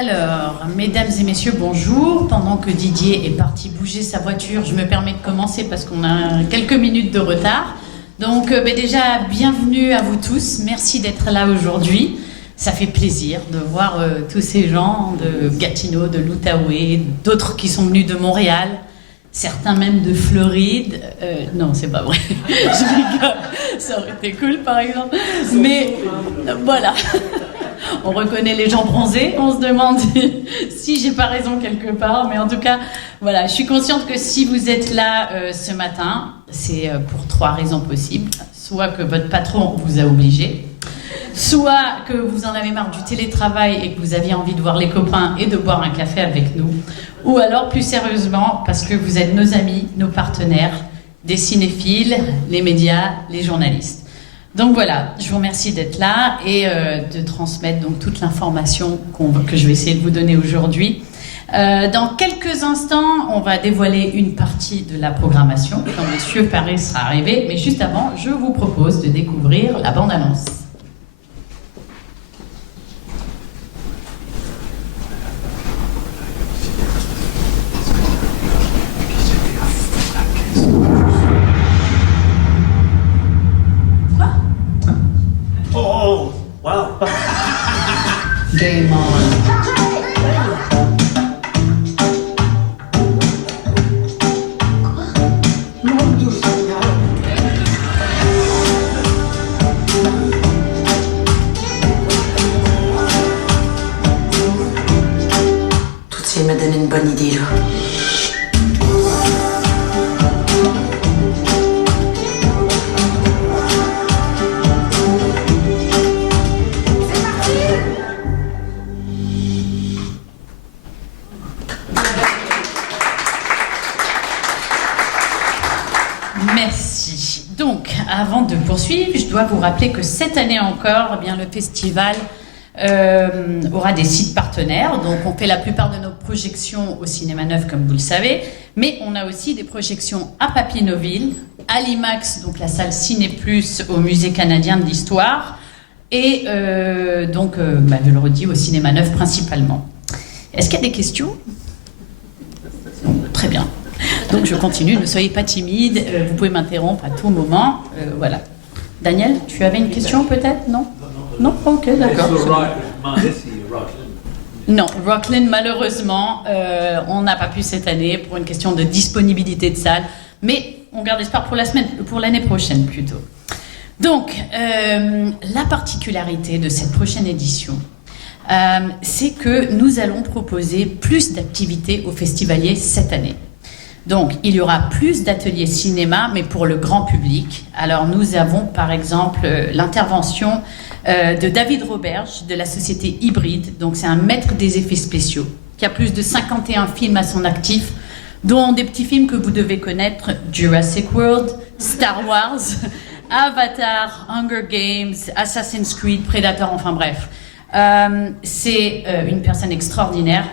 Alors, mesdames et messieurs, bonjour. Pendant que Didier est parti bouger sa voiture, je me permets de commencer parce qu'on a quelques minutes de retard. Donc déjà, bienvenue à vous tous. Merci d'être là aujourd'hui. Ça fait plaisir de voir tous ces gens de Gatineau, de l'Outaouais, d'autres qui sont venus de Montréal, certains même de Floride. Non, c'est pas vrai. Je rigole. Ça aurait été cool, par exemple. Mais voilà. On reconnaît les gens bronzés, on se demande si j'ai pas raison quelque part, mais en tout cas, voilà, je suis consciente que si vous êtes là ce matin, c'est pour 3 raisons possibles. Soit que votre patron vous a obligé, soit que vous en avez marre du télétravail et que vous aviez envie de voir les copains et de boire un café avec nous, ou alors plus sérieusement parce que vous êtes nos amis, nos partenaires, des cinéphiles, les médias, les journalistes. Donc voilà, je vous remercie d'être là et de transmettre donc toute l'information que je vais essayer de vous donner aujourd'hui. Dans quelques instants, on va dévoiler une partie de la programmation quand Monsieur Paré sera arrivé. Mais juste avant, je vous propose de découvrir la bande-annonce. Oh, wow. Game on. Tout ça m'a donné une bonne idée, là. Merci. Donc, avant de poursuivre, je dois vous rappeler que cette année encore, eh bien, le festival aura des sites partenaires. Donc, on fait la plupart de nos projections au Cinéma Neuf, comme vous le savez, mais on a aussi des projections à Papineauville, à l'IMAX, donc la salle Ciné Plus au Musée canadien de l'histoire, et je le redis, au Cinéma Neuf principalement. Est-ce qu'il y a des questions? Non, très bien. Donc je continue, ne soyez pas timide, vous pouvez m'interrompre à tout moment. Voilà. Daniel, tu avais une question peut-être? Non? Non? Ok, d'accord. Non, Rocklin, malheureusement, on n'a pas pu cette année pour une question de disponibilité de salle, mais on garde espoir pour l'année prochaine plutôt. Donc, la particularité de cette prochaine édition, c'est que nous allons proposer plus d'activités aux festivaliers cette année. Donc, il y aura plus d'ateliers cinéma, mais pour le grand public. Alors, nous avons par exemple l'intervention de David Roberge de la société Hybride. Donc, c'est un maître des effets spéciaux qui a plus de 51 films à son actif, dont des petits films que vous devez connaître, Jurassic World, Star Wars, Avatar, Hunger Games, Assassin's Creed, Predator, enfin bref. C'est une personne extraordinaire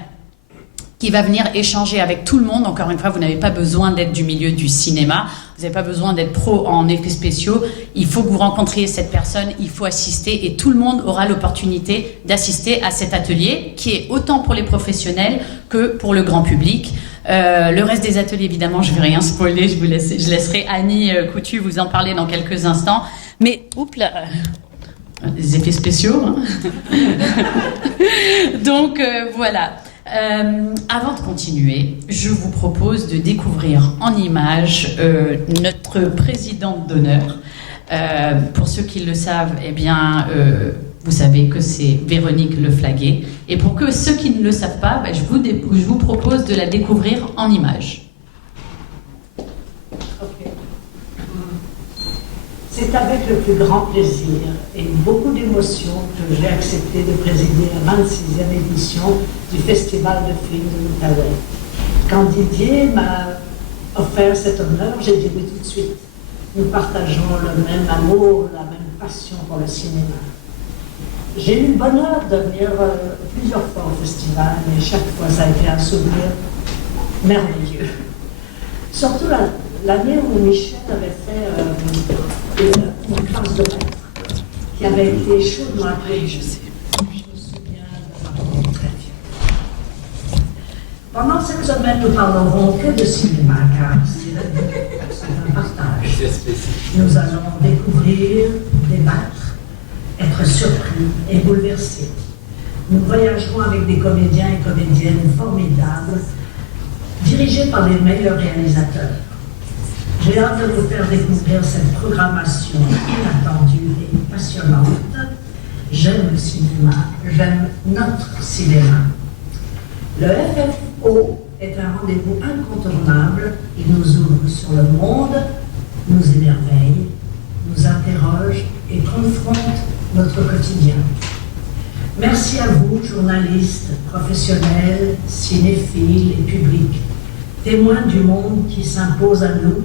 qui va venir échanger avec tout le monde. Encore une fois, vous n'avez pas besoin d'être du milieu du cinéma, vous n'avez pas besoin d'être pro en effets spéciaux, il faut que vous rencontriez cette personne, il faut assister et tout le monde aura l'opportunité d'assister à cet atelier qui est autant pour les professionnels que pour le grand public. Le reste des ateliers, évidemment, je ne vais rien spoiler, je laisserai Annie Coutu vous en parler dans quelques instants. Mais, oups là, des effets spéciaux. Hein. Donc, voilà. Avant de continuer, je vous propose de découvrir en images notre présidente d'honneur. Pour ceux qui le savent, eh bien, vous savez que c'est Véronique Leflaguet. Et pour que ceux qui ne le savent pas, je vous propose de la découvrir en images. C'est avec le plus grand plaisir et beaucoup d'émotion que j'ai accepté de présider la 26e édition du Festival de films de l'Outaouais. Quand Didier m'a offert cet honneur, j'ai dit oui tout de suite. Nous partageons le même amour, la même passion pour le cinéma. J'ai eu le bonheur de venir plusieurs fois au festival et chaque fois ça a été un souvenir merveilleux. Surtout l'année où Michel avait fait une classe de maître qui avait été chaudement applaudie. Je me souviens de ma très fière. Pendant cette semaine, nous parlerons que de cinéma, car c'est un partage. Nous allons découvrir, débattre, être surpris et bouleversés. Nous voyagerons avec des comédiens et comédiennes formidables, dirigés par les meilleurs réalisateurs. J'ai hâte de vous faire découvrir cette programmation inattendue et passionnante. J'aime le cinéma, j'aime notre cinéma. Le FFO est un rendez-vous incontournable. Il nous ouvre sur le monde, nous émerveille, nous interroge et confronte notre quotidien. Merci à vous, journalistes, professionnels, cinéphiles et publics, témoins du monde qui s'impose à nous,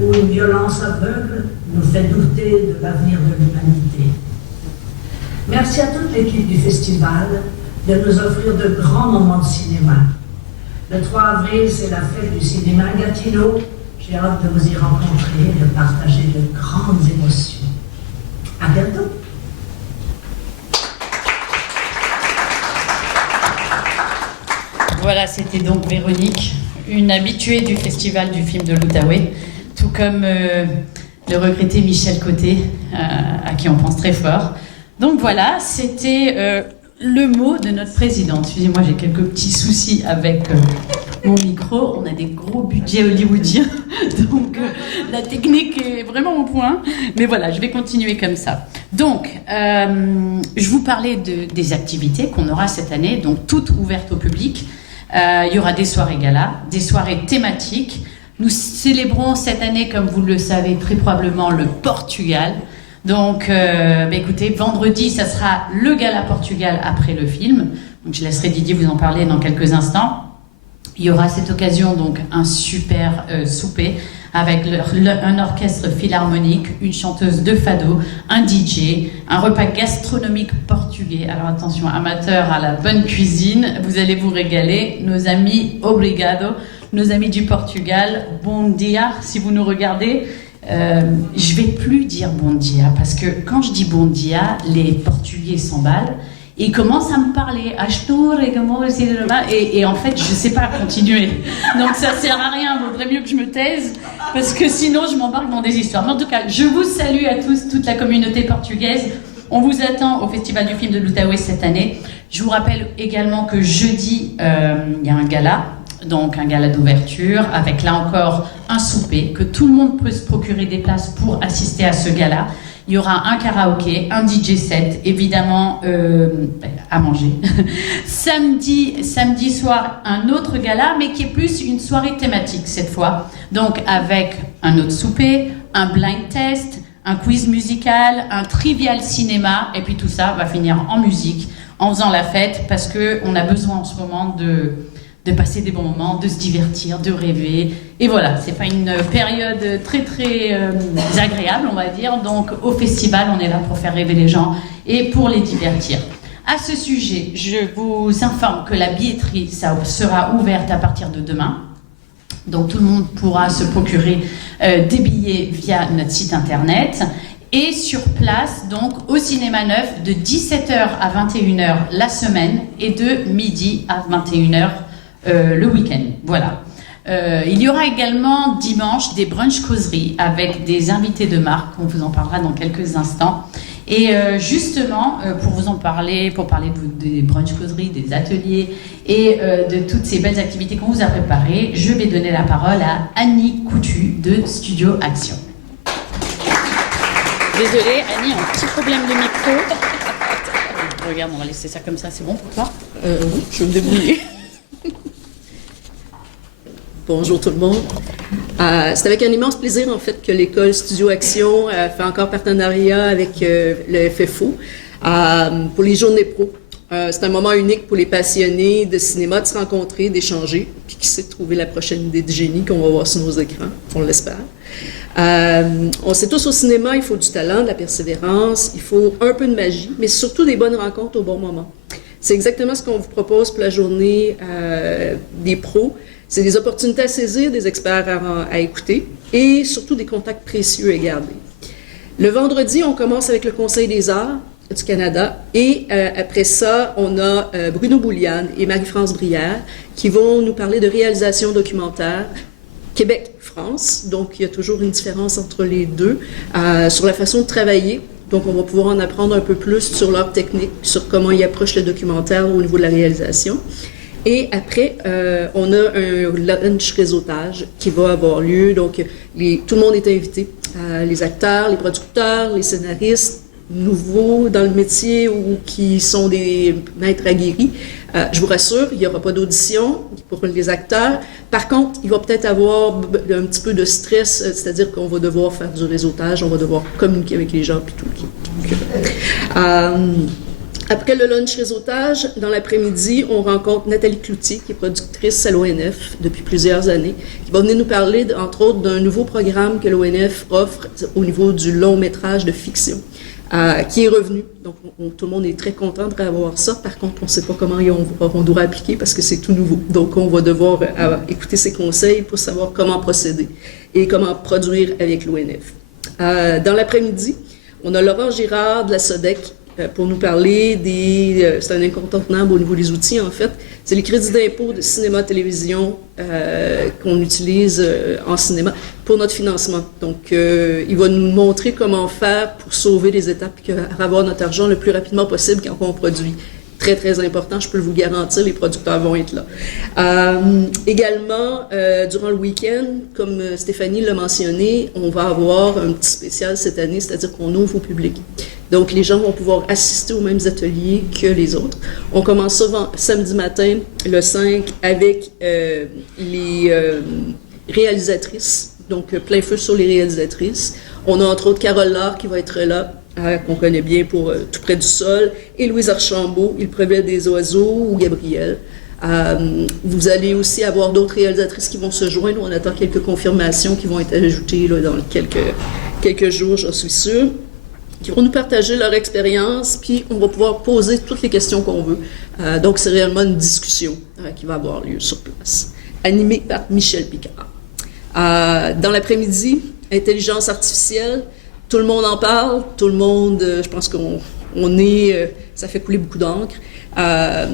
où une violence aveugle nous fait douter de l'avenir de l'humanité. Merci à toute l'équipe du festival de nous offrir de grands moments de cinéma. Le 3 avril, c'est la fête du cinéma à Gatineau. J'ai hâte de vous y rencontrer et de partager de grandes émotions. À bientôt! Voilà, c'était donc Véronique, une habituée du festival du film de l'Outaouais, tout comme le regretté Michel Côté, à qui on pense très fort. Donc voilà, c'était le mot de notre présidente. Excusez-moi, j'ai quelques petits soucis avec mon micro. On a des gros budgets hollywoodiens, donc la technique est vraiment au point. Mais voilà, je vais continuer comme ça. Donc, je vous parlais des activités qu'on aura cette année, donc toutes ouvertes au public. Il y aura des soirées galas, des soirées thématiques. Nous célébrons cette année, comme vous le savez très probablement, le Portugal. Donc, écoutez, vendredi, ça sera le gala Portugal après le film. Donc, je laisserai Didier vous en parler dans quelques instants. Il y aura à cette occasion donc un super souper avec un orchestre philharmonique, une chanteuse de fado, un DJ, un repas gastronomique portugais. Alors attention, amateurs à la bonne cuisine, vous allez vous régaler. Nos amis, obrigado, nos amis du Portugal, bon dia si vous nous regardez. Je vais plus dire bon dia parce que quand je dis bon dia, les Portugais s'emballent et ils commencent à me parler et en fait je sais pas continuer, donc ça sert à rien, vaudrait mieux que je me taise parce que sinon je m'embarque dans des histoires. Mais en tout cas, je vous salue à tous, toute la communauté portugaise. On vous attend au Festival du film de l'Outaouais cette année. Je vous rappelle également que jeudi il y a un gala. Donc un gala d'ouverture avec là encore un souper, que tout le monde peut se procurer des places pour assister à ce gala. Il y aura un karaoké, un DJ set, évidemment à manger. Samedi soir, un autre gala, mais qui est plus une soirée thématique cette fois. Donc avec un autre souper, un blind test, un quiz musical, un trivial cinéma, et puis tout ça va finir en musique, en faisant la fête, parce qu'on a besoin en ce moment de passer des bons moments, de se divertir, de rêver. Et voilà, c'est pas une période très très agréable, on va dire. Donc au festival, on est là pour faire rêver les gens et pour les divertir. À ce sujet, je vous informe que la billetterie sera ouverte à partir de demain. Donc tout le monde pourra se procurer des billets via notre site internet. Et sur place, donc au Cinéma Neuf, de 17h à 21h la semaine et de midi à 21h le week-end, voilà. Il y aura également dimanche des brunch causeries avec des invités de marque, on vous en parlera dans quelques instants. Et justement, pour vous en parler, pour parler des brunch causeries, des ateliers et de toutes ces belles activités qu'on vous a préparées, je vais donner la parole à Annie Coutu de Studio Action. Désolée, Annie, un petit problème de micro. Regarde, on va laisser ça comme ça, c'est bon pour toi? Oui, je vais me débrouiller. Bonjour tout le monde. C'est avec un immense plaisir en fait que l'école Studio Action fait encore partenariat avec le FFO pour les Journées Pro. C'est un moment unique pour les passionnés de cinéma de se rencontrer, d'échanger, puis qui sait trouver la prochaine idée de génie qu'on va voir sur nos écrans, on l'espère. On sait tous au cinéma, il faut du talent, de la persévérance, il faut un peu de magie, mais surtout des bonnes rencontres au bon moment. C'est exactement ce qu'on vous propose pour la journée des pros. C'est des opportunités à saisir, des experts à écouter et surtout des contacts précieux à garder. Le vendredi, on commence avec le Conseil des arts du Canada. Et après ça, on a Bruno Bouliane et Marie-France Brière qui vont nous parler de réalisation documentaire Québec-France. Donc, il y a toujours une différence entre les deux sur la façon de travailler. Donc, on va pouvoir en apprendre un peu plus sur leur technique, sur comment ils approchent le documentaire au niveau de la réalisation. Et après, on a un lunch réseautage qui va avoir lieu. Donc, tout le monde est invité. Les acteurs, les producteurs, les scénaristes, nouveaux dans le métier ou qui sont des maîtres aguerris. Je vous rassure, il n'y aura pas d'audition pour les acteurs. Par contre, il va peut-être avoir un petit peu de stress, c'est-à-dire qu'on va devoir faire du réseautage, on va devoir communiquer avec les gens, puis tout. Après le lunch réseautage, dans l'après-midi, on rencontre Nathalie Cloutier, qui est productrice à l'ONF depuis plusieurs années, qui va venir nous parler, entre autres, d'un nouveau programme que l'ONF offre au niveau du long-métrage de fiction, qui est revenu. Donc, tout le monde est très content de revoir ça. Par contre, on ne sait pas comment on doit appliquer parce que c'est tout nouveau. Donc, on va devoir écouter ses conseils pour savoir comment procéder et comment produire avec l'ONF. Dans l'après-midi, on a Laurent Girard de la SODEC pour nous parler c'est un incontournable au niveau des outils, en fait. C'est les crédits d'impôt de cinéma-télévision qu'on utilise en cinéma pour notre financement. Donc, il va nous montrer comment faire pour sauver les étapes et avoir notre argent le plus rapidement possible quand on produit. Très, très important, je peux vous le garantir, les producteurs vont être là. Également, durant le week-end, comme Stéphanie l'a mentionné, on va avoir un petit spécial cette année, c'est-à-dire qu'on ouvre au public. Donc, les gens vont pouvoir assister aux mêmes ateliers que les autres. On commence ça samedi matin, le 5, avec les réalisatrices, donc plein feu sur les réalisatrices. On a entre autres Carole Laure qui va être là, qu'on connaît bien pour Tout près du sol, et Louise Archambault, Il pleuvait des oiseaux, ou Gabriel. Vous allez aussi avoir d'autres réalisatrices qui vont se joindre. On attend quelques confirmations qui vont être ajoutées là, dans quelques jours, j'en suis sûre, qui vont nous partager leur expérience, puis on va pouvoir poser toutes les questions qu'on veut. Donc, c'est réellement une discussion qui va avoir lieu sur place, animée par Michel Picard. Dans l'après-midi, intelligence artificielle, tout le monde en parle, tout le monde, je pense ça fait couler beaucoup d'encre.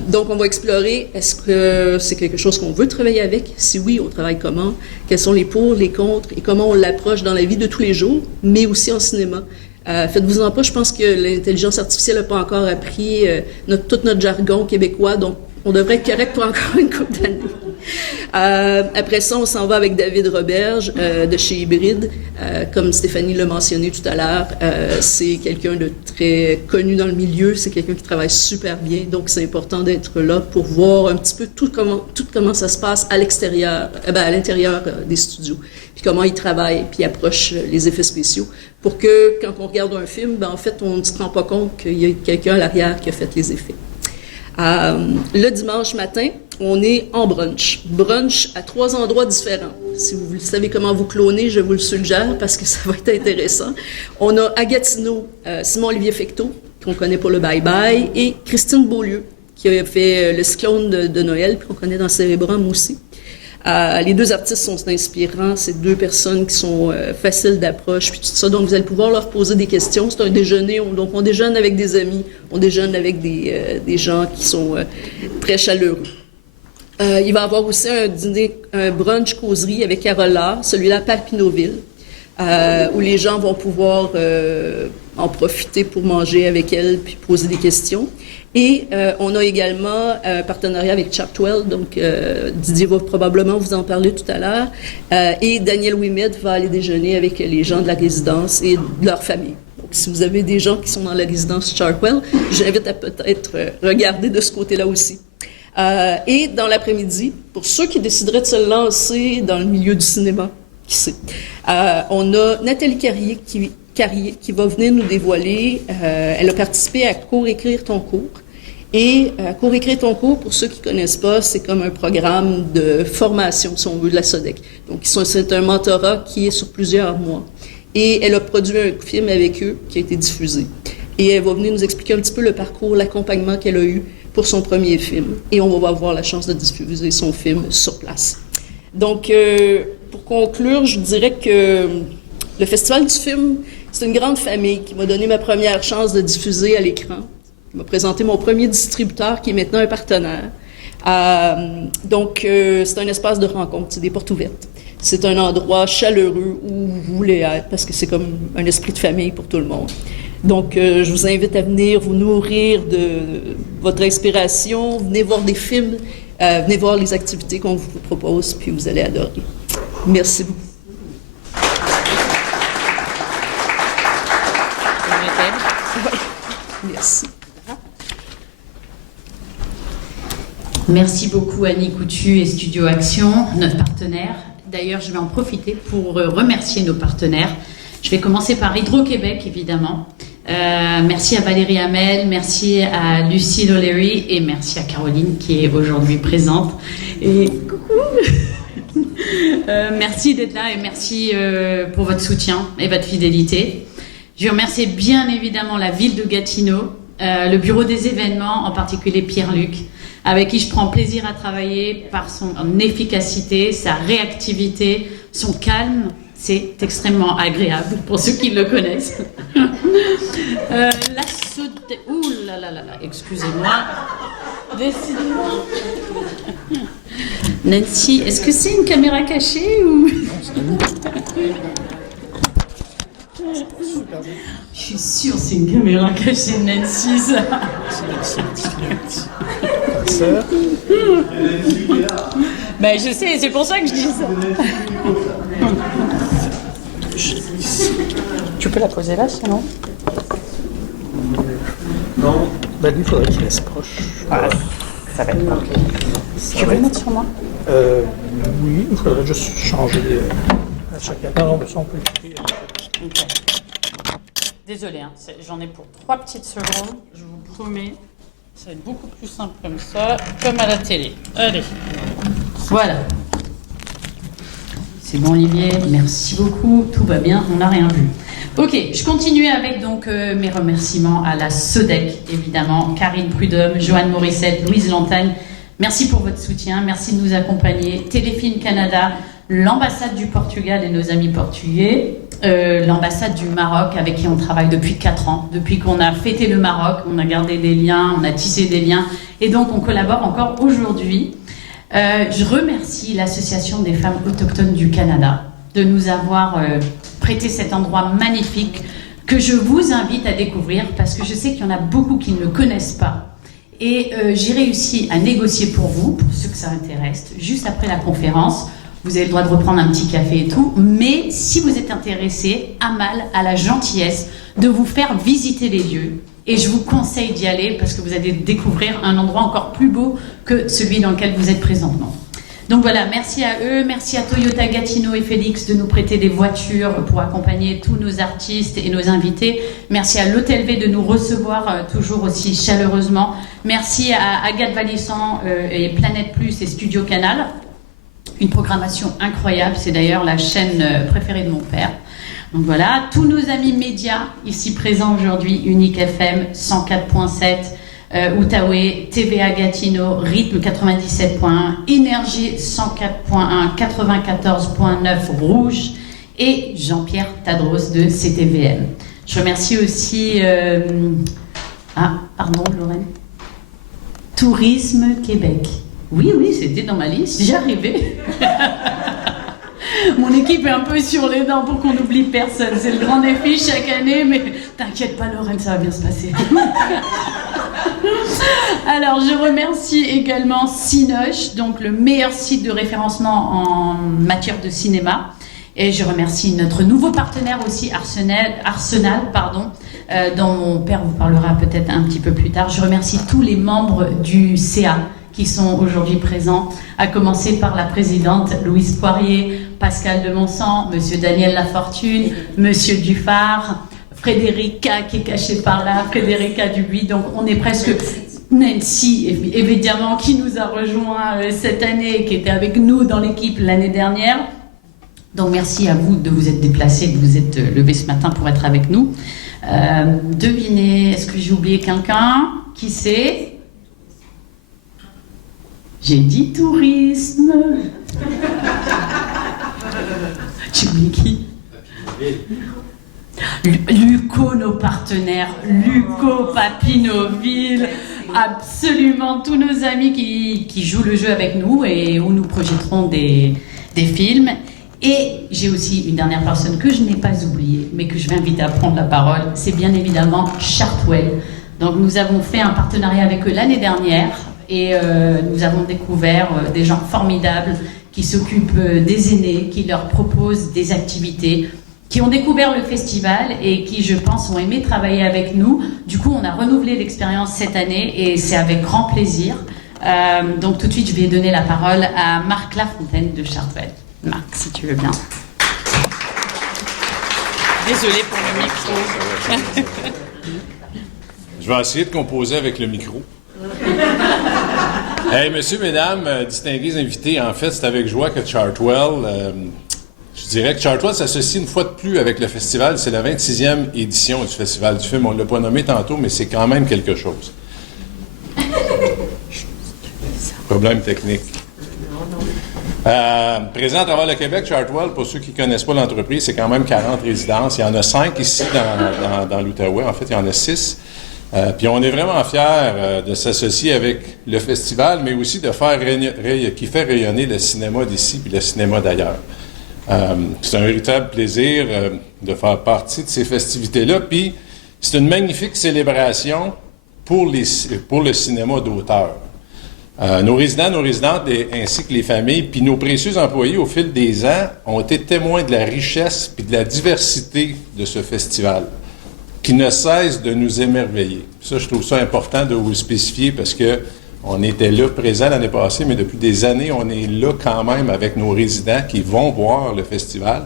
Donc, on va explorer, est-ce que c'est quelque chose qu'on veut travailler avec? Si oui, on travaille comment? Quels sont les pour, les contre, et comment on l'approche dans la vie de tous les jours, mais aussi en cinéma. Faites-vous-en pas, je pense que l'intelligence artificielle n'a pas encore appris tout notre jargon québécois, donc on devrait être correct pour encore une couple d'années. Après ça, on s'en va avec David Roberge de chez Hybride. Comme Stéphanie l'a mentionné tout à l'heure, c'est quelqu'un de très connu dans le milieu, c'est quelqu'un qui travaille super bien, donc c'est important d'être là pour voir un petit peu tout comment ça se passe à l'extérieur, à l'intérieur des studios, puis comment ils travaillent, puis approchent les effets spéciaux, pour que quand on regarde un film, en fait, on ne se rend pas compte qu'il y a quelqu'un à l'arrière qui a fait les effets. Le dimanche matin, on est en brunch. Brunch à 3 endroits différents. Si vous savez comment vous cloner, je vous le suggère parce que ça va être intéressant. On a à Gatineau, Simon-Olivier Fecteau, qu'on connaît pour le Bye Bye, et Christine Beaulieu, qui a fait le Cyclone de Noël, puis qu'on connaît dans Cérébrum aussi. Les deux artistes sont inspirants, c'est deux personnes qui sont faciles d'approche, puis tout ça, donc vous allez pouvoir leur poser des questions. C'est un déjeuner, donc on déjeune avec des amis, on déjeune avec des gens qui sont très chaleureux. Il va y avoir aussi un dîner, un brunch causerie avec Carole Laure, celui-là à Papineauville, où les gens vont pouvoir en profiter pour manger avec elle puis poser des questions. Et on a également un partenariat avec Chartwell, donc Didier va probablement vous en parler tout à l'heure, et Daniel Ouimet va aller déjeuner avec les gens de la résidence et de leur famille. Donc, si vous avez des gens qui sont dans la résidence Chartwell, j'invite à peut-être regarder de ce côté-là aussi. Et dans l'après-midi, pour ceux qui décideraient de se lancer dans le milieu du cinéma, qui sait, on a Nathalie Carrier qui va venir nous dévoiler. Elle a participé à Cours-écrire ton cours. Et Cours-écrire ton cours, pour ceux qui ne connaissent pas, c'est comme un programme de formation, si on veut, de la SODEC. Donc, c'est un mentorat qui est sur plusieurs mois. Et elle a produit un film avec eux qui a été diffusé. Et elle va venir nous expliquer un petit peu le parcours, l'accompagnement qu'elle a eu pour son premier film. Et on va avoir la chance de diffuser son film sur place. Donc, pour conclure, je dirais que Le Festival du film, c'est une grande famille qui m'a donné ma première chance de diffuser à l'écran, qui m'a présenté mon premier distributeur qui est maintenant un partenaire. Donc, c'est un espace de rencontre, c'est des portes ouvertes. C'est un endroit chaleureux où vous voulez être parce que c'est comme un esprit de famille pour tout le monde. Donc, je vous invite à venir vous nourrir de votre inspiration, venez voir des films, venez voir les activités qu'on vous propose, puis vous allez adorer. Merci beaucoup. Merci. Merci beaucoup Annie Coutu et Studio Action, notre partenaire. D'ailleurs, je vais en profiter pour remercier nos partenaires. Je vais commencer par Hydro-Québec, évidemment. Merci à Valérie Hamel, merci à Lucie O'Leary et merci à Caroline qui est aujourd'hui présente. Et coucou. Merci d'être là et merci pour votre soutien et votre fidélité. Je remercie bien évidemment la ville de Gatineau, le bureau des événements, en particulier Pierre-Luc, avec qui je prends plaisir à travailler par son efficacité, sa réactivité, son calme. C'est extrêmement agréable pour ceux qui le connaissent. Ouh là là là là, excusez-moi. Décidément. Nancy, est-ce que c'est une caméra cachée ou... Je suis sûre c'est une caméra cachée de Nancy, ça. Ben, je sais, c'est pour ça que je dis ça. Tu peux la poser là, sinon? Non. Ben lui, il faudrait qu'il reste proche. Ah, ça va être compliqué. Tu veux le mettre sur moi? Oui, il faudrait juste changer à chacun. Non, mais ça, on peut l'écrire. Okay. Désolée, hein, j'en ai pour 3 petites secondes, je vous promets. Ça va être beaucoup plus simple comme ça, comme à la télé. Allez, voilà. C'est bon Olivier, merci beaucoup, tout va bien, on n'a rien vu. Ok, je continue avec donc mes remerciements à la SODEC, évidemment, Karine Prudhomme, Joanne Morissette, Louise Lantagne. Merci pour votre soutien, merci de nous accompagner. Téléfilm Canada, l'ambassade du Portugal et nos amis portugais, l'ambassade du Maroc avec qui on travaille depuis 4 ans. Depuis qu'on a fêté le Maroc, on a gardé des liens, on a tissé des liens et donc on collabore encore aujourd'hui. Je remercie l'Association des femmes autochtones du Canada de nous avoir prêté cet endroit magnifique que je vous invite à découvrir parce que je sais qu'il y en a beaucoup qui ne le connaissent pas. Et j'ai réussi à négocier pour vous, pour ceux que ça intéresse, juste après la conférence. Vous avez le droit de reprendre un petit café et tout, mais si vous êtes intéressé, Amal a la gentillesse de vous faire visiter les lieux. Et je vous conseille d'y aller parce que vous allez découvrir un endroit encore plus beau que celui dans lequel vous êtes présentement. Donc voilà, merci à eux, merci à Toyota Gatineau et Félix de nous prêter des voitures pour accompagner tous nos artistes et nos invités. Merci à l'Hôtel V de nous recevoir toujours aussi chaleureusement. Merci à Agathe Valisson et Planète Plus et Studio Canal. Une programmation incroyable, c'est d'ailleurs la chaîne préférée de mon père. Donc voilà, tous nos amis médias ici présents aujourd'hui, Unique FM 104.7, Outaouais, TVA Gatineau, Rythme 97.1, Énergie 104.1, 94.9 Rouge et Jean-Pierre Tadros de CTVM. Je remercie aussi... pardon Lorraine. Tourisme Québec. Oui, c'était dans ma liste, j'y arrivais. Mon équipe est un peu sur les dents pour qu'on n'oublie personne. C'est le grand défi chaque année, mais t'inquiète pas Lorraine, ça va bien se passer. Alors, je remercie également Cinoche, donc le meilleur site de référencement en matière de cinéma. Et je remercie notre nouveau partenaire aussi, Arsenal, dont mon père vous parlera peut-être un petit peu plus tard. Je remercie tous les membres du CA qui sont aujourd'hui présents, à commencer par la présidente Louise Poirier, Pascal de Monsan, Monsieur Daniel Lafortune, Monsieur Dufard, Frédérica qui est cachée par là, Frédérica Dubuis, donc on est presque... Nancy, évidemment, qui nous a rejoint cette année, qui était avec nous dans l'équipe l'année dernière. Donc merci à vous de vous être déplacés, de vous être levés ce matin pour être avec nous. Devinez, est-ce que j'ai oublié quelqu'un? Qui c'est? J'ai dit tourisme. J'ai oublié qui? Luco, nos partenaires, Luco, Papineauville, absolument tous nos amis qui jouent le jeu avec nous et où nous projetterons des films. Et j'ai aussi une dernière personne que je n'ai pas oubliée, mais que je vais inviter à prendre la parole, c'est bien évidemment Chartwell. Donc nous avons fait un partenariat avec eux l'année dernière et nous avons découvert des gens formidables qui s'occupent des aînés, qui leur proposent des activités, qui ont découvert le festival et qui, je pense, ont aimé travailler avec nous. Du coup, on a renouvelé l'expérience cette année et c'est avec grand plaisir. Donc tout de suite, je vais donner la parole à Marc Lafontaine de Chartwell. Marc, si tu veux bien. Désolée pour le micro. Je vais essayer de composer avec le micro. Hey, messieurs, mesdames, distingués invités, en fait, c'est avec joie que Chartwell, je dirais que Chartwell s'associe une fois de plus avec le festival. C'est la 26e édition du Festival du film. On ne l'a pas nommé tantôt, mais c'est quand même quelque chose. Problème technique. Présent à travers le Québec, Chartwell, pour ceux qui ne connaissent pas l'entreprise, c'est quand même 40 résidences. Il y en a 5 ici dans l'Outaouais. En fait, il y en a 6. Puis on est vraiment fiers de s'associer avec le festival, mais aussi de faire qui fait rayonner le cinéma d'ici puis le cinéma d'ailleurs. C'est un véritable plaisir de faire partie de ces festivités-là. Puis c'est une magnifique célébration pour le cinéma d'auteur. Nos résidents, nos résidentes, ainsi que les familles, puis nos précieux employés au fil des ans ont été témoins de la richesse puis de la diversité de ce festival, qui ne cesse de nous émerveiller. Ça, je trouve ça important de vous le spécifier parce que on était là présent l'année passée, mais depuis des années, on est là quand même avec nos résidents qui vont voir le festival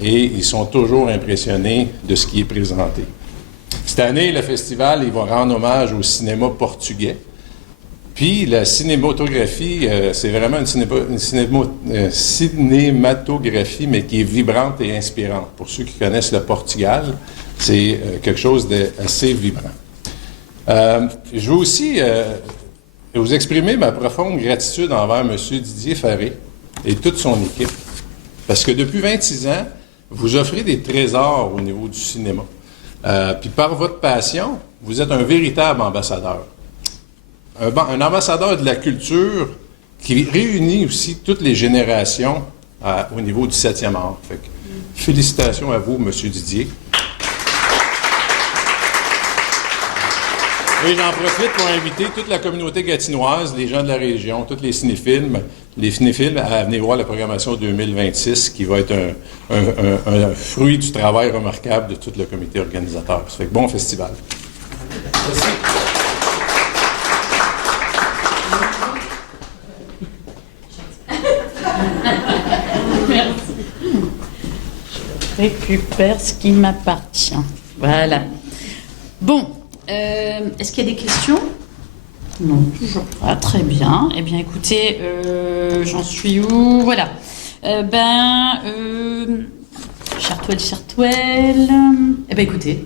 et ils sont toujours impressionnés de ce qui est présenté. Cette année, le festival, il va rendre hommage au cinéma portugais. Puis la cinématographie, c'est vraiment une cinématographie, mais qui est vibrante et inspirante. Pour ceux qui connaissent le Portugal, c'est quelque chose d'assez vibrant. Je veux aussi vous exprimer ma profonde gratitude envers M. Didier Farré et toute son équipe, parce que depuis 26 ans, vous offrez des trésors au niveau du cinéma. Puis par votre passion, vous êtes un véritable ambassadeur. Un ambassadeur de la culture qui réunit aussi toutes les générations au niveau du 7e art. Fait que, félicitations à vous, M. Didier. Et j'en profite pour inviter toute la communauté gatinoise, les gens de la région, tous les cinéphiles à venir voir la programmation 2026 qui va être un fruit du travail remarquable de tout le comité organisateur. Ça fait que bon festival. Merci. Je récupère ce qui m'appartient. Voilà. Bon, est-ce qu'il y a des questions? Non, toujours pas. Très bien. Eh bien, écoutez, j'en suis où? Voilà. Chartwell. Eh bien, écoutez,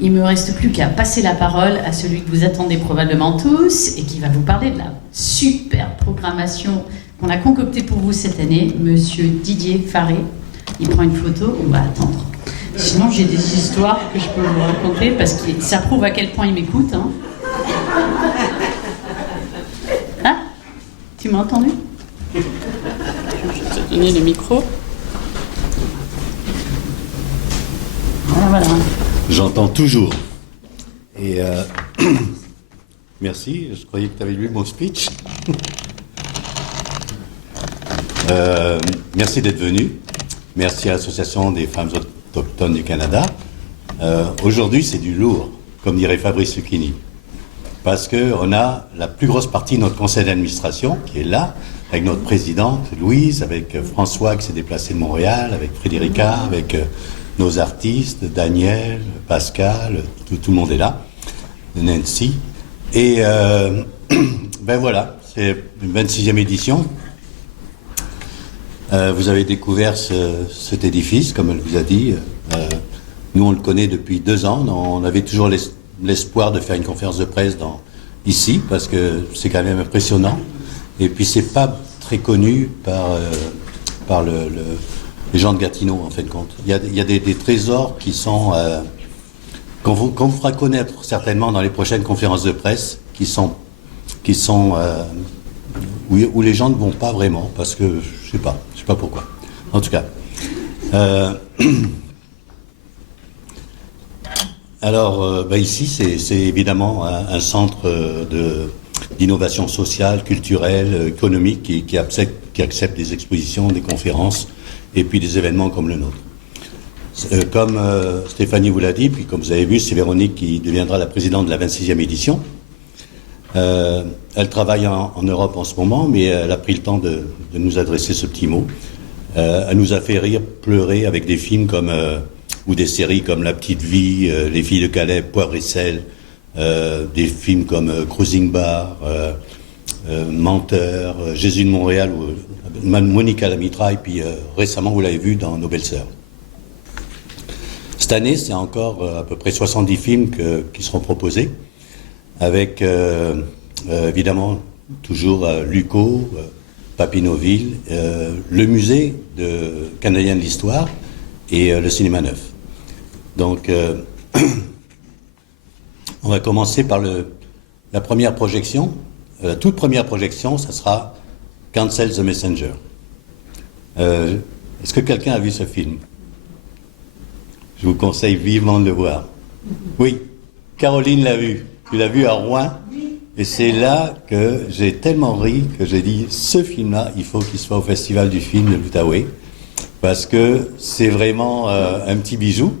il me reste plus qu'à passer la parole à celui que vous attendez probablement tous et qui va vous parler de la super programmation qu'on a concoctée pour vous cette année, Monsieur Didier Farré. Il prend une photo, on va attendre. Sinon, j'ai des histoires que je peux vous raconter parce que ça prouve à quel point il m'écoute. Hein, tu m'as entendu? Je vais te donner le micro. Voilà. J'entends toujours. Et merci, je croyais que tu avais lu mon speech. Merci d'être venu. Merci à l'Association des femmes autochtones du Canada. Aujourd'hui, c'est du lourd, comme dirait Fabrice Lucchini. Parce qu'on a la plus grosse partie de notre conseil d'administration qui est là, avec notre présidente Louise, avec François qui s'est déplacé de Montréal, avec Frédérica, avec nos artistes, Daniel, Pascal, tout le monde est là, Nancy. Et ben voilà, c'est une 26e édition. Vous avez découvert cet édifice, comme elle vous a dit. Nous, on le connaît depuis 2 ans. On avait toujours l'espoir de faire une conférence de presse ici, parce que c'est quand même impressionnant. Et puis, c'est pas très connu par les gens de Gatineau, en fin de compte. Il y a des trésors qui sont qu'on vous fera connaître certainement dans les prochaines conférences de presse, qui sont où les gens ne vont pas vraiment, parce que je sais pas pourquoi. En tout cas. Alors, ici, c'est évidemment un centre d'innovation sociale, culturelle, économique qui accepte des expositions, des conférences et puis des événements comme le nôtre. Comme Stéphanie vous l'a dit, puis comme vous avez vu, c'est Véronique qui deviendra la présidente de la 26e édition. Elle travaille en Europe en ce moment, mais elle a pris le temps de nous adresser ce petit mot. Elle nous a fait rire, pleurer avec des films ou des séries comme La Petite Vie, Les Filles de Calais, Poivre et Sel, des films comme Cruising Bar, Menteur, Jésus de Montréal, Monica la mitraille, puis récemment, vous l'avez vu dans Nos Belles Sœurs. Cette année, c'est encore à peu près 70 films qui seront proposés, avec évidemment toujours Luco, Papineauville, le musée canadien de l'histoire et le cinéma neuf. Donc, on va commencer par la première projection. La toute première projection, ça sera Cancel the Messenger. Est-ce que quelqu'un a vu ce film? Je vous conseille vivement de le voir. Oui, Caroline l'a vu. Tu l'as vu à Rouen. Et c'est là que j'ai tellement ri que j'ai dit, ce film-là, il faut qu'il soit au Festival du film de l'Outaouais, parce que c'est vraiment un petit bijou.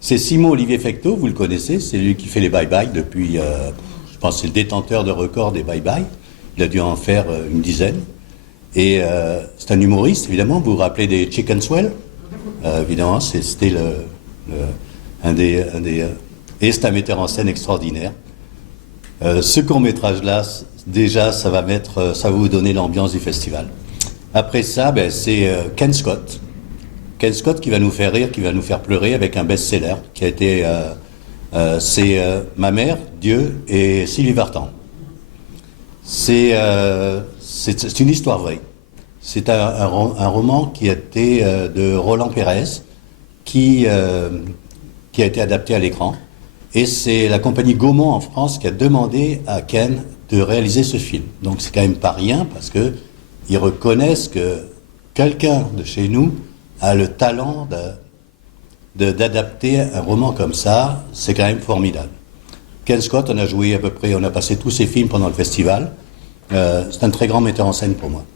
C'est Simon Olivier Fecteau, vous le connaissez, c'est lui qui fait les bye-bye depuis, je pense que c'est le détenteur de record des bye-bye. Il a dû en faire une dizaine. Et c'est un humoriste, évidemment. Vous vous rappelez des Chicken Swell? Évidemment, c'était un des et c'est un metteur en scène extraordinaire. Ce court-métrage-là, déjà, ça va vous donner l'ambiance du festival. Après ça, c'est Ken Scott. Ken Scott qui va nous faire rire, qui va nous faire pleurer avec un best-seller qui a été... c'est Ma mère, Dieu et Sylvie Vartan. C'est une histoire vraie. C'est un roman qui a été de Roland Pérez, qui a été adapté à l'écran. Et c'est la compagnie Gaumont en France qui a demandé à Ken de réaliser ce film. Donc c'est quand même pas rien, parce que ils reconnaissent que quelqu'un de chez nous a le talent d'adapter un roman comme ça. C'est quand même formidable. Ken Scott, on a passé tous ses films pendant le festival. C'est un très grand metteur en scène pour moi.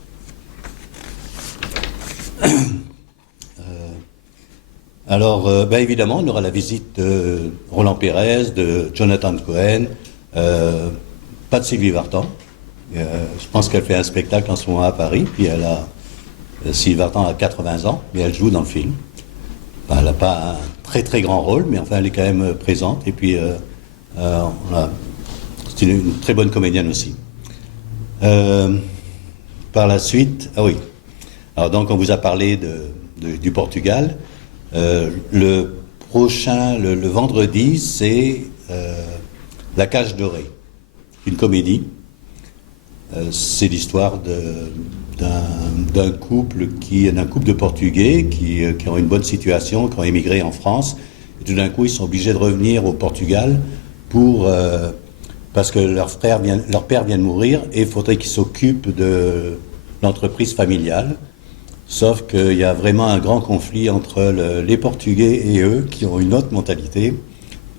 Alors, évidemment, on aura la visite de Roland Pérez, de Jonathan Cohen, pas de Sylvie Vartan. Je pense qu'elle fait un spectacle en ce moment à Paris, puis Sylvie Vartan a 80 ans, mais elle joue dans le film. Enfin, elle n'a pas un très très grand rôle, mais enfin, elle est quand même présente. Et puis, c'est une très bonne comédienne aussi. Par la suite, oui. Alors donc, on vous a parlé du Portugal. Le prochain, le vendredi, c'est La Cage Dorée, une comédie. C'est l'histoire d'un couple de Portugais qui ont une bonne situation, qui ont émigré en France. Et tout d'un coup, ils sont obligés de revenir au Portugal parce que leur père vient de mourir et il faudrait qu'ils s'occupent de l'entreprise familiale. Sauf qu'il y a vraiment un grand conflit entre les Portugais et eux, qui ont une autre mentalité.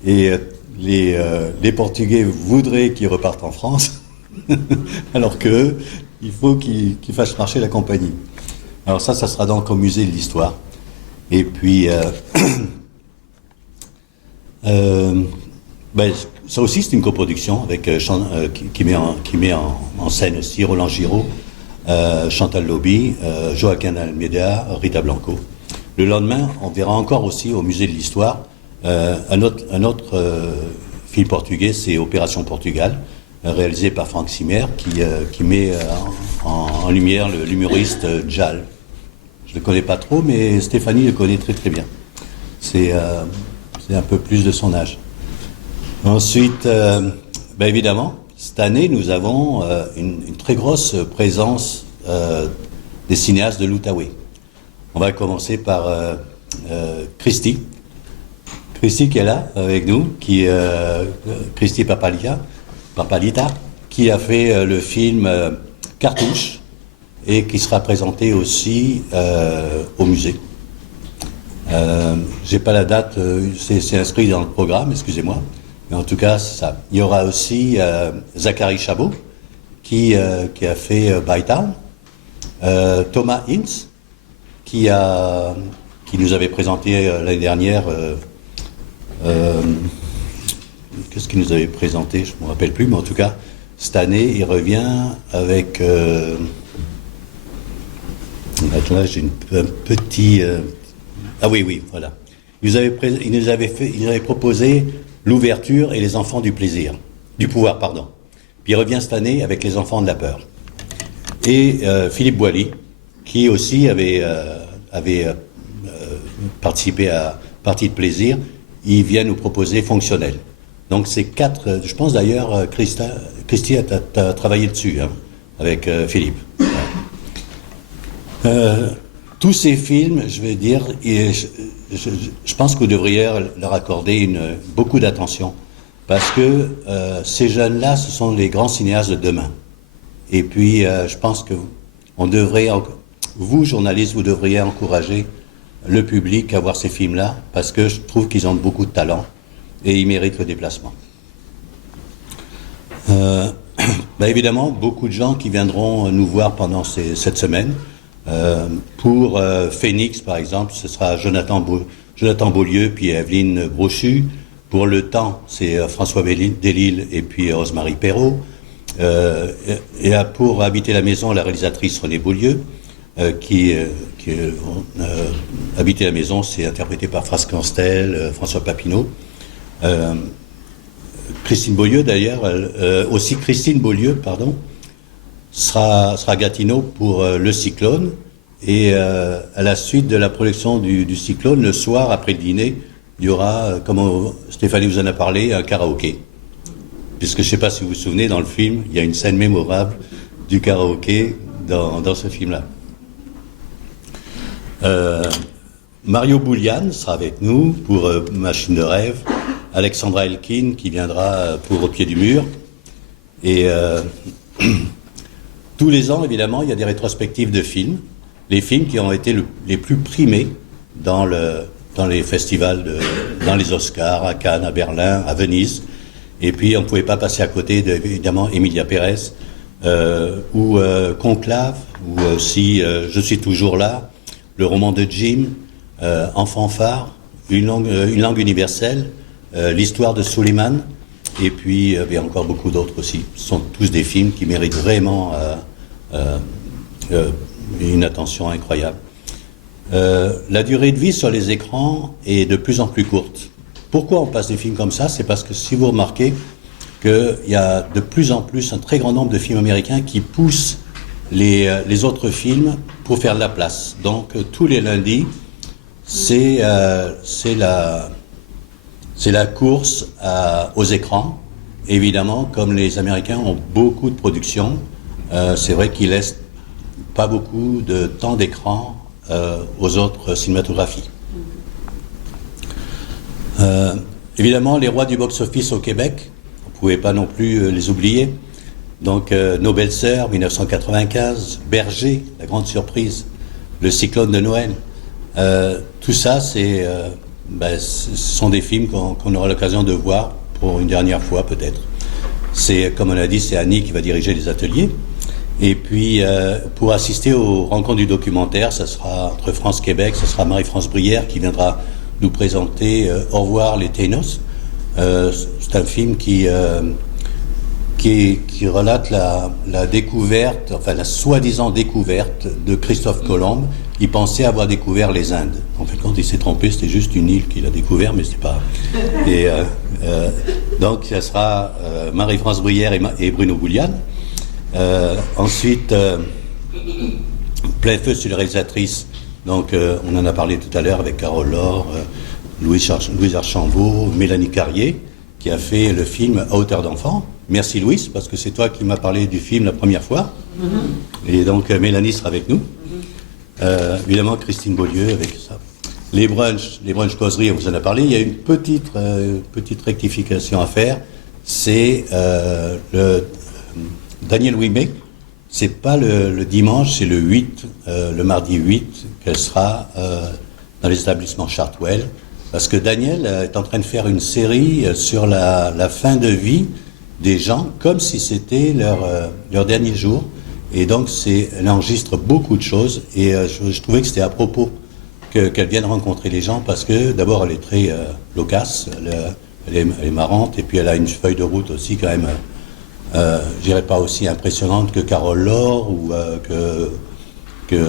Et les Portugais voudraient qu'ils repartent en France, alors qu'eux, il faut qu'ils fassent marcher la compagnie. Alors ça sera donc au musée de l'histoire. Et puis, ça aussi, c'est une coproduction avec qui met en scène aussi Roland Giraud, Chantal Lobby, Joaquin Almeida, Rita Blanco. Le lendemain, on verra encore aussi au musée de l'histoire un autre film portugais, c'est Opération Portugal, réalisé par Franck Simer, qui met en lumière l'humoriste Jal. Je ne le connais pas trop, mais Stéphanie le connaît très très bien. C'est un peu plus de son âge. Ensuite, évidemment, cette année, nous avons une très grosse présence des cinéastes de l'Outaouais. On va commencer par Christy. Christy qui est là avec nous, Christy Papalita, qui a fait le film Cartouche et qui sera présenté aussi au musée. J'ai pas la date, c'est inscrit dans le programme, excusez-moi. Mais en tout cas, c'est ça. Il y aura aussi Zachary Chabot qui a fait Bytown. Thomas Ince qui nous avait présenté l'année dernière. Qu'est-ce qu'il nous avait présenté? Je ne me rappelle plus, mais en tout cas, cette année, il revient avec. Là, j'ai un petit. Ah oui, voilà. Il nous avait proposé l'ouverture et les enfants du plaisir, du pouvoir, pardon. Puis il revient cette année avec les enfants de la peur. Et Philippe Boilly, qui aussi avait participé à Partie de plaisir, il vient nous proposer Fonctionnel. Donc c'est 4, je pense d'ailleurs, Christy, tu as travaillé dessus, hein, avec Philippe. Tous ces films, je vais dire, je pense que vous devriez leur accorder beaucoup d'attention, parce que ces jeunes-là, ce sont les grands cinéastes de demain. Et puis, je pense que vous, journalistes, vous devriez encourager le public à voir ces films-là, parce que je trouve qu'ils ont beaucoup de talent et ils méritent le déplacement. Évidemment, beaucoup de gens qui viendront nous voir pendant cette semaine. Pour Phoenix, par exemple, ce sera Jonathan Beaulieu puis Evelyne Brochu. Pour Le Temps, c'est François Delisle et puis Rosemary Perrault. Et pour Habiter la maison, la réalisatrice Renée Beaulieu, Habiter la maison, c'est interprété par France Canstel, François Papineau. Christine Beaulieu, d'ailleurs, aussi Christine Beaulieu, pardon, sera à Gatineau pour Le Cyclone. Et à la suite de la projection du Cyclone, le soir, après le dîner, il y aura, comme Stéphanie vous en a parlé, un karaoké. Puisque je ne sais pas si vous vous souvenez, dans le film, il y a une scène mémorable du karaoké dans ce film-là. Mario Boulian sera avec nous pour Machine de rêve. Alexandra Elkin qui viendra pour Au pied du mur. Et tous les ans, évidemment, il y a des rétrospectives de films. Les films qui ont été les plus primés dans les festivals, dans les Oscars, à Cannes, à Berlin, à Venise. Et puis, on ne pouvait pas passer à côté, évidemment, Emilia Pérez, ou Conclave, ou aussi Je suis toujours là, le roman de Jim, Enfant phare, une langue universelle, l'histoire de Suleiman, et puis il y a encore beaucoup d'autres aussi. Ce sont tous des films qui méritent vraiment une attention incroyable. La durée de vie sur les écrans est de plus en plus courte. Pourquoi on passe des films comme ça? C'est parce que si vous remarquez qu'il y a de plus en plus un très grand nombre de films américains qui poussent les autres films pour faire de la place. Donc tous les lundis, c'est la course aux écrans. Évidemment, comme les Américains ont beaucoup de productions, c'est vrai qu'ils laissent pas beaucoup de temps d'écran aux autres cinématographies. Évidemment, les rois du box-office au Québec, on ne pouvait pas non plus les oublier. Donc, Nos Belles-Sœurs, 1995, Berger, la grande surprise, Le Cyclone de Noël. Tout ça, ce sont des films qu'on aura l'occasion de voir pour une dernière fois, peut-être. Comme on a dit, c'est Annie qui va diriger les ateliers. Et puis, pour assister aux rencontres du documentaire, ça sera entre France-Québec, ça sera Marie-France Brière qui viendra nous présenter Au revoir les Thanos. C'est un film qui relate la découverte, enfin la soi-disant découverte de Christophe Colomb. Il pensait avoir découvert les Indes. En fait, quand il s'est trompé, c'était juste une île qu'il a découvert, mais c'est pas. Et donc, ça sera Marie-France Brière et Bruno Boulian. Ensuite, Plein feu sur la réalisatrice. Donc, on en a parlé tout à l'heure avec Carole Laure, Louise Archambault, Mélanie Carrier, qui a fait le film À hauteur d'enfant. Merci Louise, parce que c'est toi qui m'as parlé du film la première fois. Et donc, Mélanie sera avec nous. Évidemment, Christine Beaulieu avec ça. Les brunchs causeries, on vous en a parlé. Il y a une petite rectification à faire. C'est le Daniel Ouimet. C'est pas le dimanche, c'est le 8, le mardi 8, qu'elle sera dans les établissements Chartwell. Parce que Daniel est en train de faire une série sur la fin de vie des gens, comme si c'était leur dernier jour. Et donc, elle enregistre beaucoup de choses. Et je trouvais que c'était à propos qu'elle vienne rencontrer les gens, parce que d'abord, elle est très loquace, elle est marrante, et puis elle a une feuille de route aussi quand même, je dirais pas aussi impressionnante que Carole Laure ou que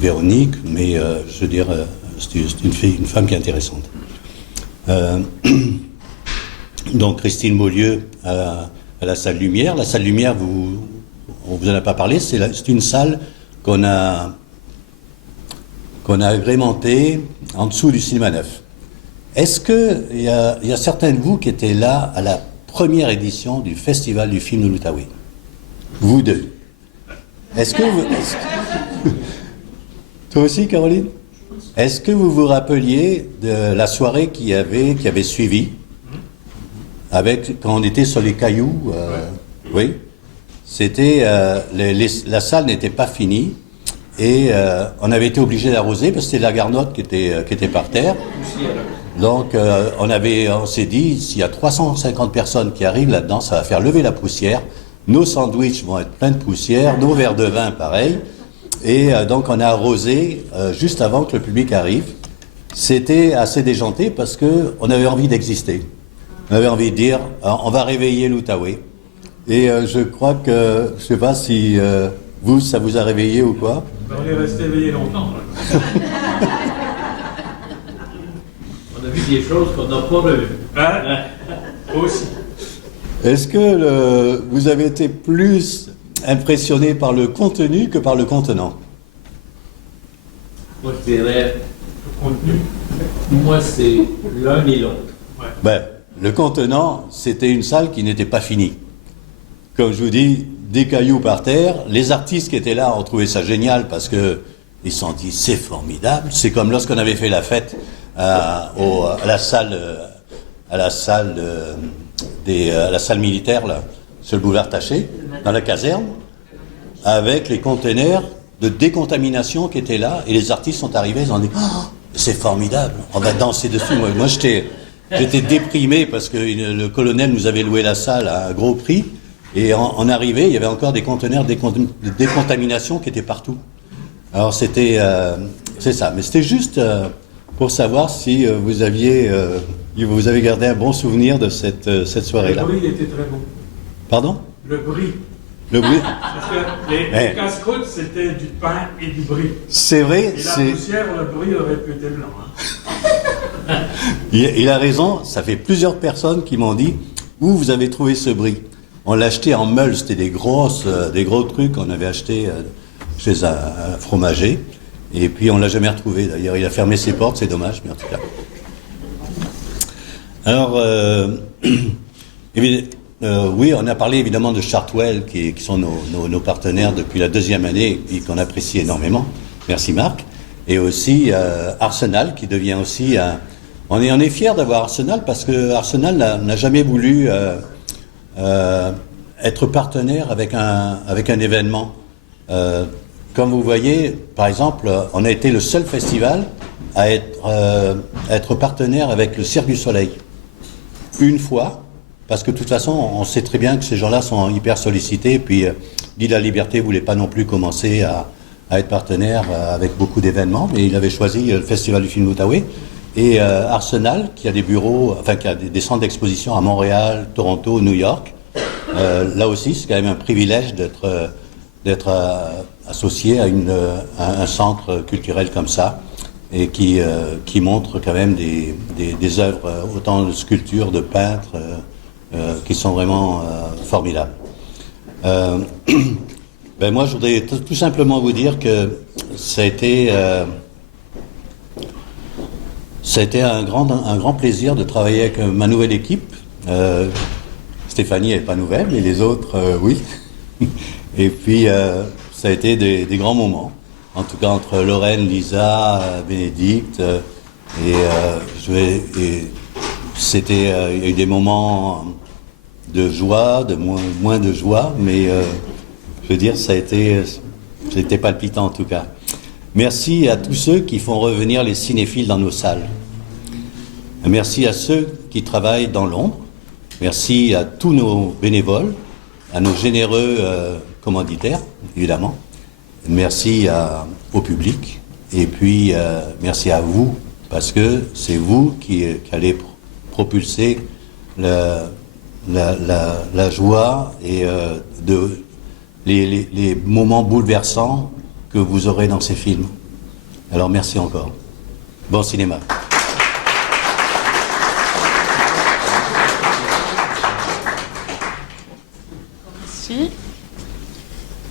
Véronique, mais je veux dire, c'est une femme qui est intéressante. Donc Christine Beaulieu à la salle Lumière. La salle Lumière, on vous en a pas parlé, c'est une salle qu'on a agrémentée en dessous du Cinéma Neuf. Est-ce qu'il y a certains de vous qui étaient là à la première édition du Festival du film de l'Outaouais? Vous deux. Est-ce que vous... Toi aussi, Caroline? Est-ce que vous vous rappeliez de la soirée qui avait suivi, quand on était sur les cailloux? Oui. C'était... la salle n'était pas finie et on avait été obligé d'arroser parce que c'était la garnotte qui était par terre. Donc on s'est dit, s'il y a 350 personnes qui arrivent là-dedans, ça va faire lever la poussière. Nos sandwichs vont être pleins de poussière, nos verres de vin pareil. Et donc on a arrosé juste avant que le public arrive. C'était assez déjanté parce que on avait envie d'exister. On avait envie de dire, on va réveiller l'Outaouais. Et je crois que, je sais pas si vous, ça vous a réveillé ou quoi. On est resté éveillé longtemps. On a vu des choses qu'on n'a pas revues. Hein? Aussi. Est-ce que vous avez été plus impressionné par le contenu que par le contenant? Moi, je dirais, le contenu, moi, c'est l'un et l'autre. Ouais. Ben, le contenant, c'était une salle qui n'était pas finie. Comme je vous dis, des cailloux par terre. Les artistes qui étaient là ont trouvé ça génial parce que ils se sont dit, c'est formidable. C'est comme lorsqu'on avait fait la fête à la salle militaire, là, sur le boulevard Taché, dans la caserne, avec les containers de décontamination qui étaient là, et les artistes sont arrivés, ils ont dit, oh, c'est formidable, on va danser dessus. Moi j'étais déprimé parce que le colonel nous avait loué la salle à un gros prix, et en arrivée, il y avait encore des conteneurs de décontamination qui étaient partout. Alors c'est ça, mais c'était juste pour savoir si vous avez gardé un bon souvenir de cette soirée-là. Le bruit était très beau. Pardon? Le bruit. Le bruit. Parce que les casse-croûtes, c'était du pain et du brie. C'est vrai. Et la poussière, le brie aurait pu être blanc. Hein. Il a raison. Ça fait plusieurs personnes qui m'ont dit, où vous avez trouvé ce brie? On l'a acheté en meule. C'était des gros trucs qu'on avait achetés chez un fromager. Et puis on l'a jamais retrouvé. D'ailleurs, il a fermé ses portes. C'est dommage, mais en tout cas. Alors, oui, on a parlé évidemment de Chartwell, qui sont nos partenaires depuis la deuxième année et qu'on apprécie énormément. Merci Marc. Et aussi Arsenal, qui devient aussi on est fiers d'avoir Arsenal parce que Arsenal n'a jamais voulu être partenaire avec un événement. Comme vous voyez, par exemple, on a été le seul festival à être partenaire avec le Cirque du Soleil. Une fois, parce que de toute façon, on sait très bien que ces gens-là sont hyper sollicités, et puis Guy de la Liberté ne voulait pas non plus commencer à être partenaire avec beaucoup d'événements, mais il avait choisi le Festival du film d'Outaouais, et Arsenal, qui a des bureaux, enfin qui a des centres d'exposition à Montréal, Toronto, New York. Là aussi, c'est quand même un privilège d'être associé à un centre culturel comme ça, et qui montre quand même des œuvres, autant de sculptures, de peintres, qui sont vraiment formidables. Moi, je voudrais tout simplement vous dire que ça a été un grand plaisir de travailler avec ma nouvelle équipe. Stéphanie n'est pas nouvelle, mais les autres, oui. Et puis, ça a été des grands moments. en tout cas entre Lorraine, Lisa, Bénédicte, et c'était, il y a eu des moments de joie, de moins de joie, mais je veux dire, c'était palpitant en tout cas. Merci à tous ceux qui font revenir les cinéphiles dans nos salles. Merci à ceux qui travaillent dans l'ombre. Merci à tous nos bénévoles, à nos généreux commanditaires, évidemment. Merci au public. Et puis, merci à vous, parce que c'est vous qui allez propulser la joie et les moments bouleversants que vous aurez dans ces films. Alors, merci encore. Bon cinéma.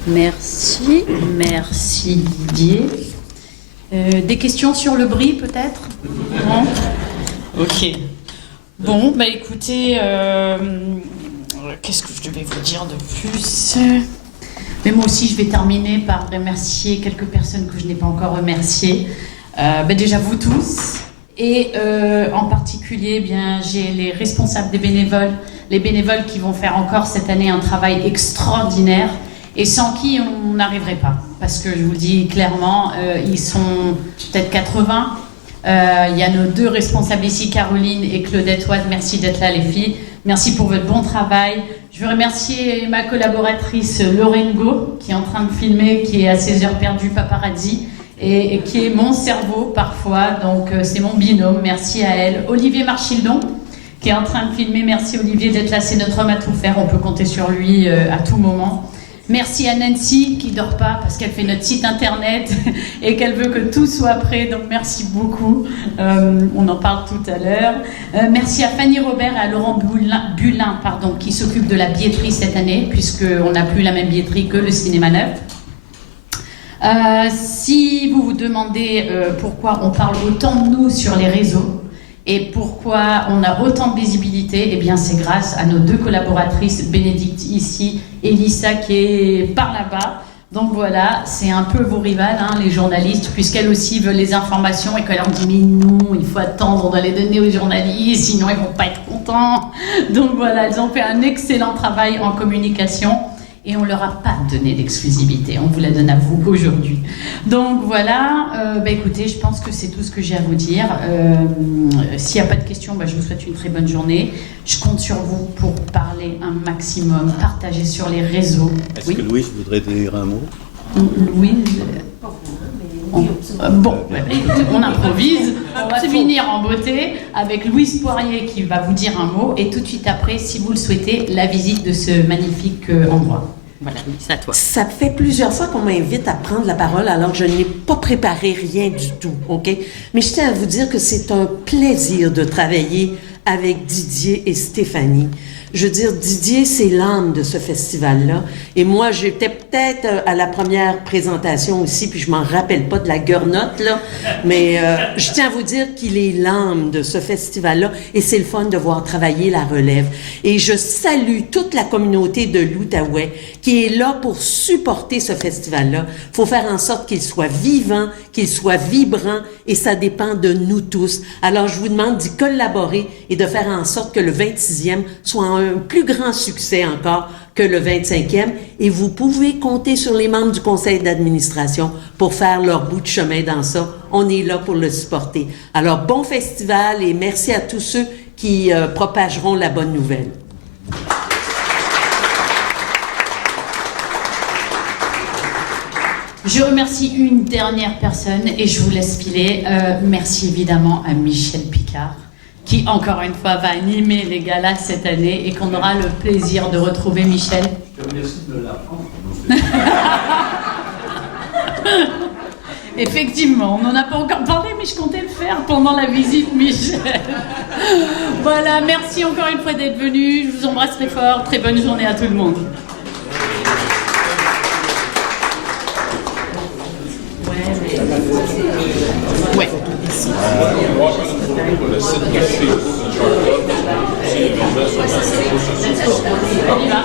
Merci Didier. Des questions sur le bris peut-être? Non? Ok. Bon, bah écoutez, qu'est-ce que je devais vous dire de plus? Mais moi aussi, je vais terminer par remercier quelques personnes que je n'ai pas encore remerciées. Déjà vous tous. Et en particulier, bien, j'ai les responsables des bénévoles, les bénévoles qui vont faire encore cette année un travail extraordinaire et sans qui on n'arriverait pas. Parce que je vous le dis clairement, ils sont peut-être 80. Il y a nos deux responsables ici, Caroline et Claudette Watt. Merci d'être là, les filles. Merci pour votre bon travail. Je veux remercier ma collaboratrice Lorraine Go, qui est en train de filmer, qui est à ses heures perdues paparazzi, et qui est mon cerveau parfois, donc c'est mon binôme. Merci à elle. Olivier Marchildon, qui est en train de filmer. Merci Olivier d'être là, c'est notre homme à tout faire. On peut compter sur lui à tout moment. Merci à Nancy qui dort pas parce qu'elle fait notre site internet et qu'elle veut que tout soit prêt, donc merci beaucoup. On en parle tout à l'heure. Merci à Fanny Robert et à Laurent Bulin, qui s'occupent de la billetterie cette année, puisqu'on n'a plus la même billetterie que le Cinéma Neuf. Si vous vous demandez pourquoi on parle autant de nous sur les réseaux, et pourquoi on a autant de visibilité, eh bien c'est grâce à nos deux collaboratrices, Bénédicte ici et Lisa qui est par là-bas. Donc voilà, c'est un peu vos rivales, hein, les journalistes, puisqu'elles aussi veulent les informations et qu'elles leur disent « mais non, il faut attendre, on doit les donner aux journalistes, sinon ils vont pas être contents ». Donc voilà, elles ont fait un excellent travail en communication. Et on ne leur a pas donné d'exclusivité, on vous la donne à vous aujourd'hui. Donc voilà, écoutez, je pense que c'est tout ce que j'ai à vous dire. S'il n'y a pas de questions, je vous souhaite une très bonne journée. Je compte sur vous pour parler un maximum, partager sur les réseaux. Est-ce que Louise voudrait dire un mot? Louise, écoutez, on improvise. On va finir en beauté avec Louise Poirier qui va vous dire un mot et tout de suite après, si vous le souhaitez, la visite de ce magnifique endroit. Voilà, Louise, à toi. Ça fait plusieurs fois qu'on m'invite à prendre la parole alors que je n'ai pas préparé rien du tout, OK? Mais je tiens à vous dire que c'est un plaisir de travailler avec Didier et Stéphanie. Je veux dire, Didier, c'est l'âme de ce festival-là. Et moi, j'étais peut-être à la première présentation aussi, puis je m'en rappelle pas de la guernotte, là. Mais je tiens à vous dire qu'il est l'âme de ce festival-là. Et c'est le fun de voir travailler la relève. Et je salue toute la communauté de l'Outaouais qui est là pour supporter ce festival-là. Il faut faire en sorte qu'il soit vivant, qu'il soit vibrant, et ça dépend de nous tous. Alors, je vous demande d'y collaborer et de faire en sorte que le 26e soit un plus grand succès encore que le 25e. Et vous pouvez compter sur les membres du conseil d'administration pour faire leur bout de chemin dans ça. On est là pour le supporter. Alors, bon festival et merci à tous ceux qui propageront la bonne nouvelle. Je remercie une dernière personne et je vous laisse filer. Merci évidemment à Michel Picard, qui encore une fois va animer les galas cette année et qu'on aura le plaisir de retrouver. Michel. Je te remercie de me l'apprendre. Effectivement, on n'en a pas encore parlé, mais je comptais le faire pendant la visite, Michel. Voilà, merci encore une fois d'être venu. Je vous embrasse très fort. Très bonne journée à tout le monde. Ouais. On y va.